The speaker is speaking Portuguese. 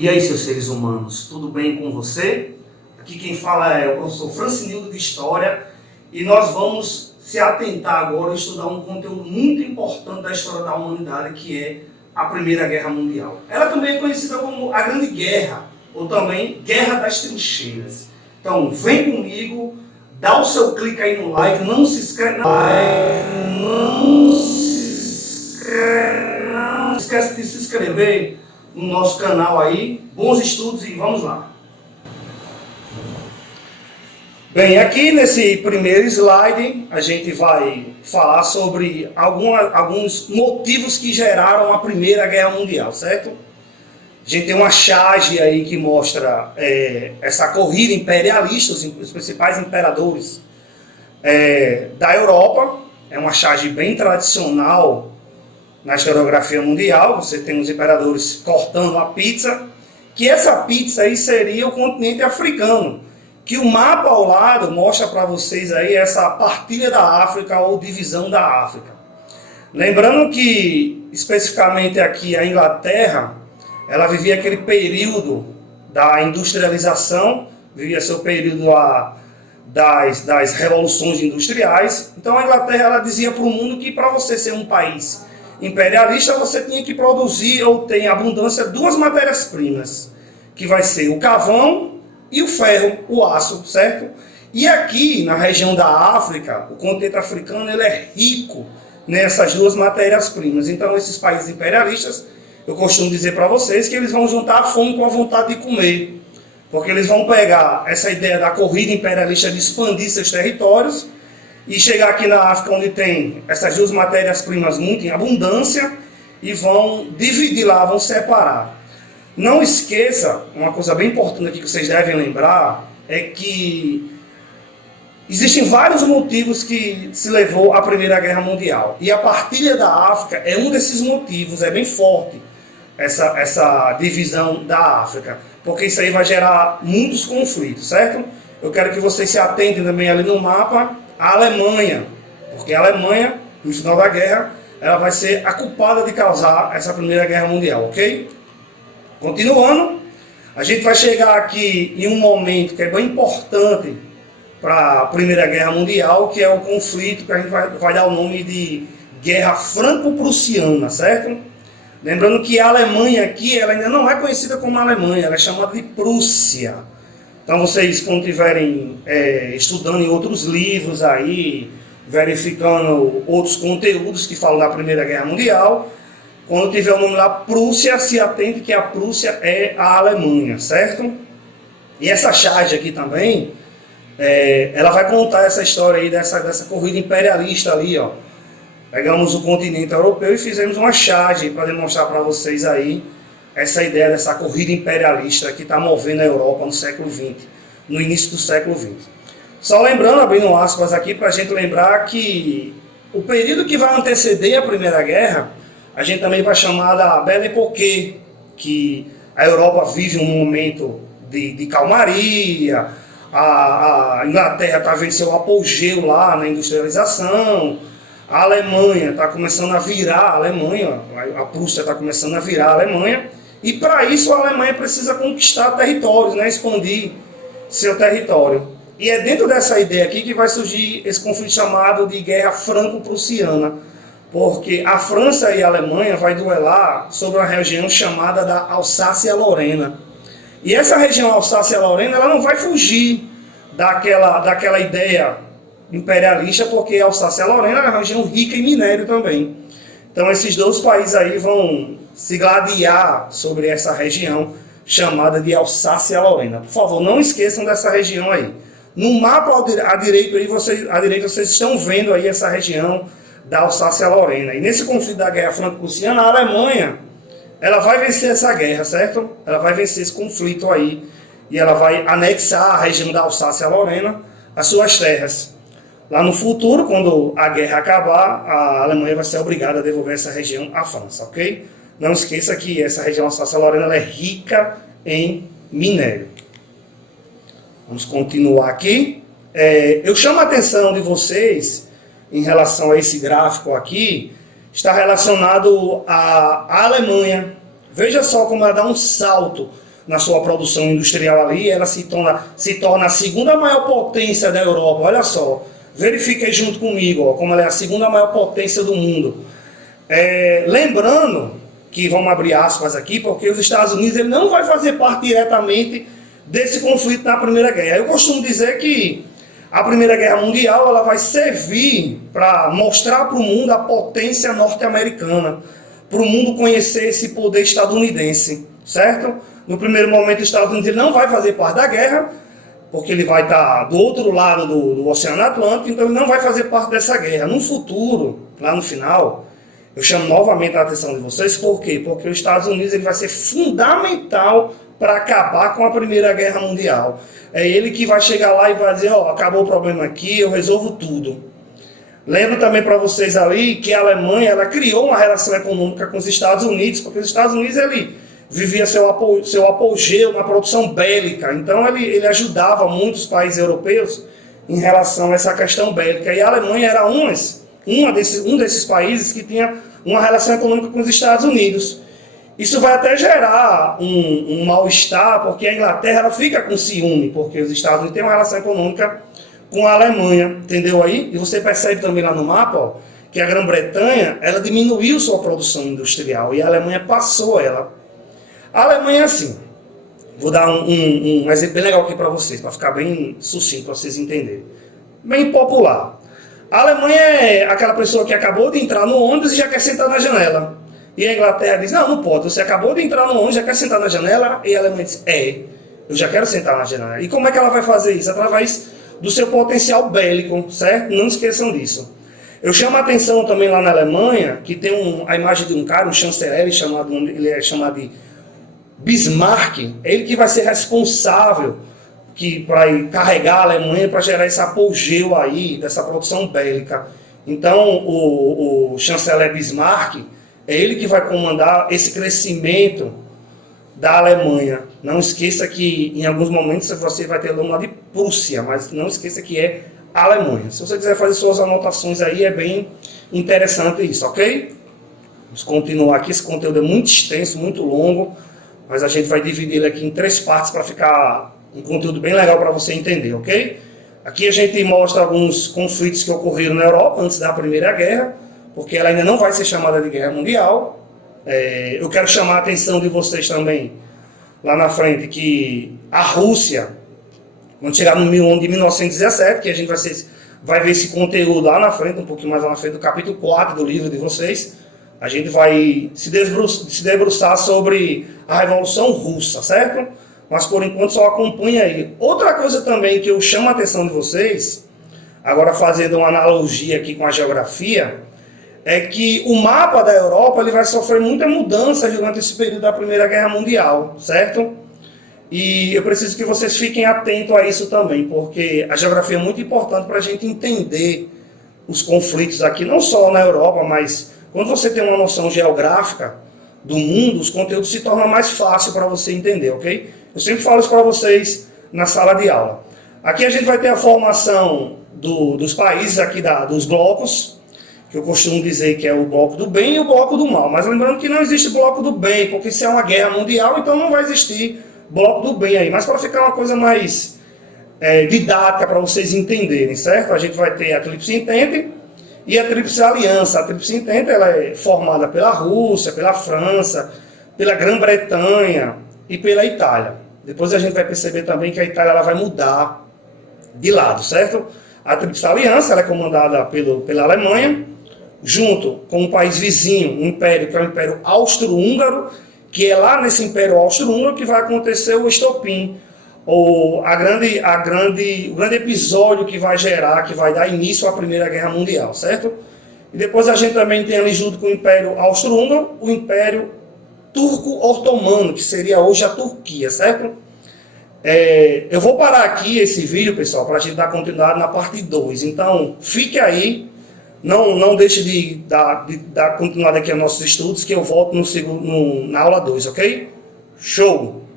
E aí, seus seres humanos, tudo bem com você? Aqui quem fala é o professor Francinildo de História e nós vamos se atentar agora a estudar um conteúdo muito importante da história da humanidade, que é a Primeira Guerra Mundial. Ela também é conhecida como a Grande Guerra, ou também Guerra das Trincheiras. Então, vem comigo, dá o seu clique aí no like, não se inscreve, não esquece de se inscrever no nosso canal aí. Bons estudos e vamos lá. Bem, aqui nesse primeiro slide a gente vai falar sobre alguns motivos que geraram a Primeira Guerra Mundial, certo? A gente tem uma charge aí que mostra essa corrida imperialista, os principais imperadores da Europa. É uma charge bem tradicional na historiografia mundial. Você tem os imperadores cortando a pizza, que essa pizza aí seria o continente africano, que o mapa ao lado mostra para vocês aí essa partilha da África ou divisão da África. Lembrando que, especificamente aqui, a Inglaterra, ela vivia aquele período da industrialização, vivia seu período das revoluções industriais. Então a Inglaterra ela dizia para o mundo que para você ser um país imperialista, você tinha que produzir ou ter em abundância duas matérias-primas, que vai ser o carvão e o ferro, o aço, certo? E aqui, na região da África, o continente africano ele é rico nessas duas matérias-primas. Então, esses países imperialistas, eu costumo dizer para vocês que eles vão juntar a fome com a vontade de comer, porque eles vão pegar essa ideia da corrida imperialista de expandir seus territórios e chegar aqui na África, onde tem essas duas matérias-primas muito em abundância, e vão dividir lá, vão separar. Não esqueça, uma coisa bem importante aqui que vocês devem lembrar, é que existem vários motivos que se levou à Primeira Guerra Mundial. E a partilha da África é um desses motivos, é bem forte essa divisão da África, porque isso aí vai gerar muitos conflitos, certo? Eu quero que vocês se atentem também ali no mapa à Alemanha, porque a Alemanha, no final da guerra, ela vai ser a culpada de causar essa Primeira Guerra Mundial, ok? Continuando, a gente vai chegar aqui em um momento que é bem importante para a Primeira Guerra Mundial, que é o conflito que a gente vai dar o nome de Guerra Franco-Prussiana, certo? Lembrando que a Alemanha aqui, ela ainda não é conhecida como Alemanha, ela é chamada de Prússia. Então vocês, quando estiverem estudando em outros livros aí, verificando outros conteúdos que falam da Primeira Guerra Mundial, quando tiver o nome lá Prússia, se atente que a Prússia é a Alemanha, certo? E essa charge aqui também, ela vai contar essa história aí dessa corrida imperialista ali, ó. Pegamos o continente europeu e fizemos uma charge para demonstrar para vocês aí essa ideia dessa corrida imperialista que está movendo a Europa no século XX, no início do século XX. Só lembrando, abrindo aspas aqui, para a gente lembrar que o período que vai anteceder a Primeira Guerra, a gente também vai chamar da Belle Époque, que a Europa vive um momento de calmaria, a Inglaterra está vencendo o apogeu lá na industrialização, a Alemanha está começando a virar a Alemanha, a Prússia está começando a virar a Alemanha, e para isso a Alemanha precisa conquistar territórios, né, expandir seu território. E é dentro dessa ideia aqui que vai surgir esse conflito chamado de Guerra Franco-Prussiana, porque a França e a Alemanha vai duelar sobre uma região chamada da Alsácia-Lorena. E essa região Alsácia-Lorena ela não vai fugir daquela ideia imperialista, porque a Alsácia-Lorena é uma região rica em minério também. Então esses dois países aí vão se gladiar sobre essa região chamada de Alsácia-Lorena. Por favor, não esqueçam dessa região aí. No mapa à direita vocês estão vendo aí essa região da Alsácia-Lorena. E nesse conflito da Guerra Franco-Prussiana, a Alemanha ela vai vencer essa guerra, certo? Ela vai vencer esse conflito aí e ela vai anexar a região da Alsácia-Lorena às suas terras. Lá no futuro, quando a guerra acabar, a Alemanha vai ser obrigada a devolver essa região à França, ok? Não esqueça que essa região Alsácia-Lorena é rica em minério. Vamos continuar aqui. Eu chamo a atenção de vocês em relação a esse gráfico aqui, está relacionado à Alemanha. Veja só como ela dá um salto na sua produção industrial ali, ela se torna a segunda maior potência da Europa. Olha só, verifique aí junto comigo, ó, como ela é a segunda maior potência do mundo. Lembrando que, vamos abrir aspas aqui, porque os Estados Unidos ele não vai fazer parte diretamente desse conflito na Primeira Guerra. Eu costumo dizer que a Primeira Guerra Mundial ela vai servir para mostrar para o mundo a potência norte-americana, para o mundo conhecer esse poder estadunidense, certo? No primeiro momento, os Estados Unidos ele não vai fazer parte da guerra, porque ele vai estar do outro lado do Oceano Atlântico, então ele não vai fazer parte dessa guerra. No futuro, lá no final, eu chamo novamente a atenção de vocês, por quê? Porque os Estados Unidos ele vai ser fundamental para acabar com a Primeira Guerra Mundial. É ele que vai chegar lá e vai dizer, ó, acabou o problema aqui, eu resolvo tudo. Lembro também para vocês ali que a Alemanha ela criou uma relação econômica com os Estados Unidos, porque os Estados Unidos ele vivia seu apogeu na produção bélica, então ele ajudava muitos países europeus em relação a essa questão bélica, e a Alemanha era um desses países que tinha uma relação econômica com os Estados Unidos. Isso vai até gerar um mal-estar, porque a Inglaterra ela fica com ciúme, porque os Estados Unidos têm uma relação econômica com a Alemanha, entendeu aí? E você percebe também lá no mapa, ó, que a Grã-Bretanha ela diminuiu sua produção industrial e a Alemanha passou ela. A Alemanha é assim, vou dar um exemplo bem legal aqui para vocês, para ficar bem sucinto, para vocês entenderem. Bem popular. A Alemanha é aquela pessoa que acabou de entrar no ônibus e já quer sentar na janela. E a Inglaterra diz, não pode, você acabou de entrar no ônibus, já quer sentar na janela? E a Alemanha diz, eu já quero sentar na janela. E como é que ela vai fazer isso? Através do seu potencial bélico, certo? Não esqueçam disso. Eu chamo a atenção também lá na Alemanha, que tem a imagem de um cara, um chanceler, ele é chamado de Bismarck, ele que vai ser responsável para carregar a Alemanha para gerar esse apogeu aí, dessa produção bélica. Então, o chanceler Bismarck, é ele que vai comandar esse crescimento da Alemanha. Não esqueça que em alguns momentos você vai ter o nome de Prússia, mas não esqueça que é Alemanha. Se você quiser fazer suas anotações aí, é bem interessante isso, ok? Vamos continuar aqui, esse conteúdo é muito extenso, muito longo, mas a gente vai dividir ele aqui em 3 partes para ficar um conteúdo bem legal para você entender, ok? Aqui a gente mostra alguns conflitos que ocorreram na Europa antes da Primeira Guerra, porque ela ainda não vai ser chamada de Guerra Mundial. Eu quero chamar a atenção de vocês também, lá na frente, que a Rússia, quando chegar no ano de 1917, que a gente vai ver esse conteúdo lá na frente, um pouquinho mais lá na frente, do capítulo 4 do livro de vocês, a gente vai se debruçar sobre a Revolução Russa, certo? Mas por enquanto só acompanha aí. Outra coisa também que eu chamo a atenção de vocês, agora fazendo uma analogia aqui com a geografia, é que o mapa da Europa ele vai sofrer muita mudança durante esse período da Primeira Guerra Mundial, certo? E eu preciso que vocês fiquem atentos a isso também, porque a geografia é muito importante para a gente entender os conflitos aqui, não só na Europa, mas quando você tem uma noção geográfica do mundo, os conteúdos se tornam mais fácil para você entender, ok? Eu sempre falo isso para vocês na sala de aula. Aqui a gente vai ter a formação dos países aqui, dos blocos, que eu costumo dizer que é o bloco do bem e o bloco do mal. Mas lembrando que não existe bloco do bem, porque se é uma guerra mundial, então não vai existir bloco do bem aí. Mas para ficar uma coisa mais didática para vocês entenderem, certo? A gente vai ter a Tríplice Entente e a Tríplice Aliança. A Tríplice Entente ela é formada pela Rússia, pela França, pela Grã-Bretanha e pela Itália. Depois a gente vai perceber também que a Itália ela vai mudar de lado, certo? A Tríplice Aliança ela é comandada pela Alemanha, junto com um país vizinho, um império que é o Império Austro-Húngaro, que é lá nesse Império Austro-Húngaro que vai acontecer o estopim, o grande episódio que vai dar início à Primeira Guerra Mundial, certo? E depois a gente também tem ali junto com o Império Austro-Húngaro, o Império Turco-Otomano, que seria hoje a Turquia, certo? Eu vou parar aqui esse vídeo, pessoal, para a gente dar continuidade na parte 2. Então, fique aí, não deixe de dar continuidade aqui aos nossos estudos, que eu volto na aula 2, ok? Show!